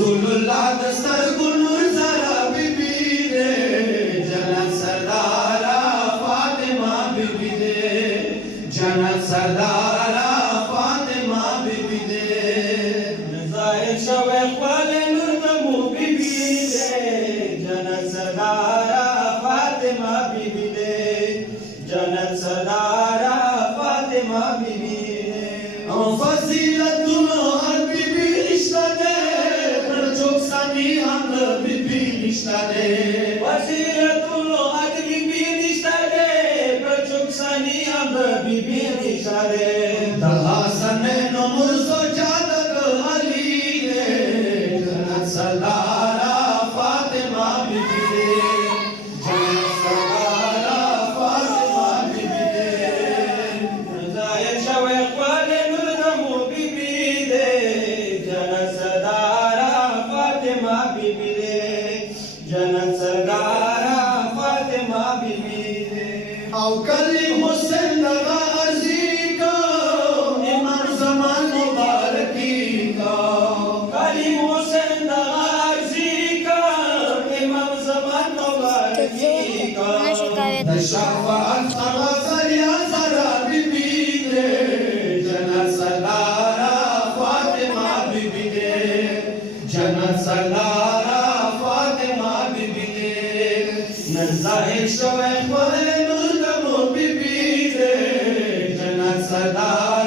रसूलुल्लाह दस्तर गुनूर जरा बीबी दे जन्नत सरदारा फातिमा बीबी दे जन्नत सरदारा फातिमा बीबी दे ज़ाहिर शवे ख्वाले नूर तमू बीबी दे जन्नत सरदारा फातिमा बीबी दे जन्नत सरदारा फातिमा बीबी दे फजीलतुल हर बीबी रिश्ता दे प्रचोक सनी हम बीबी रिश्ता दे फजीलतुल हर बीबी रिश्ता दे प्रचोक सनी हम बीबी रिश्ता दे दहासन नमर सो जादक अली दे जन्नत सरदारा फातिमा बीबी दे जन्नत सरदारा फातिमा बीबी दे ज़ाहिर शवे ख्वाले नूर तमू बीबी दे जन्नत सरदारा फातिमा बीबी दे जन्नत सरदारा फातिमा बीबी दे औ कली हुसैन दगा अर्जी को इमाम ज़मान मुबारकी को कली हुसैन दगा अर्जी को इमाम ज़मान मुबारकी को शफाअत अग़फ़र या ज़रा बीबी दे जन्नत सरदारा फातिमा बीबी दे जन्नत सरदारा फातिमा बीबी दे ज़ाहिर शवे ख्वाले नूर तमू बीबी दे जन्नत सरदारा